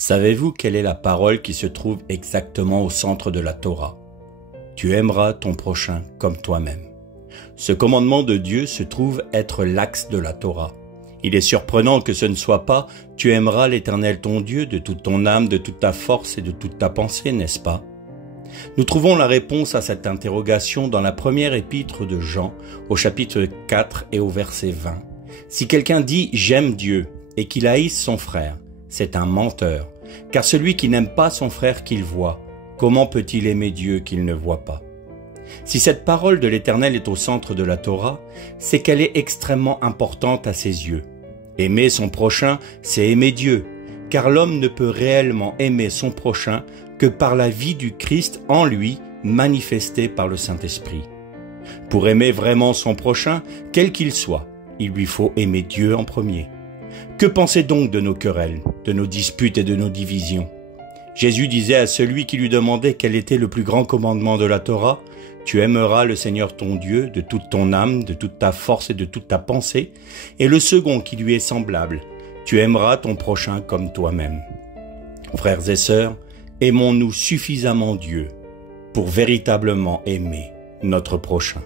Savez-vous quelle est la parole qui se trouve exactement au centre de la Torah? Tu aimeras ton prochain comme toi-même. Ce commandement de Dieu se trouve être l'axe de la Torah. Il est surprenant que ce ne soit pas « tu aimeras l'Éternel ton Dieu de toute ton âme, de toute ta force et de toute ta pensée », n'est-ce pas? Nous trouvons la réponse à cette interrogation dans la première épître de Jean, au chapitre 4 et au verset 20. Si quelqu'un dit « j'aime Dieu » et qu'il haïsse son frère, c'est un menteur, car celui qui n'aime pas son frère qu'il voit, comment peut-il aimer Dieu qu'il ne voit pas? Si cette parole de l'Éternel est au centre de la Torah, c'est qu'elle est extrêmement importante à ses yeux. Aimer son prochain, c'est aimer Dieu, car l'homme ne peut réellement aimer son prochain que par la vie du Christ en lui, manifestée par le Saint-Esprit. Pour aimer vraiment son prochain, quel qu'il soit, il lui faut aimer Dieu en premier. Que penser donc de nos querelles, de nos disputes et de nos divisions? Jésus disait à celui qui lui demandait quel était le plus grand commandement de la Torah, « Tu aimeras le Seigneur ton Dieu de toute ton âme, de toute ta force et de toute ta pensée. » Et le second qui lui est semblable, « Tu aimeras ton prochain comme toi-même. » Frères et sœurs, aimons-nous suffisamment Dieu pour véritablement aimer notre prochain.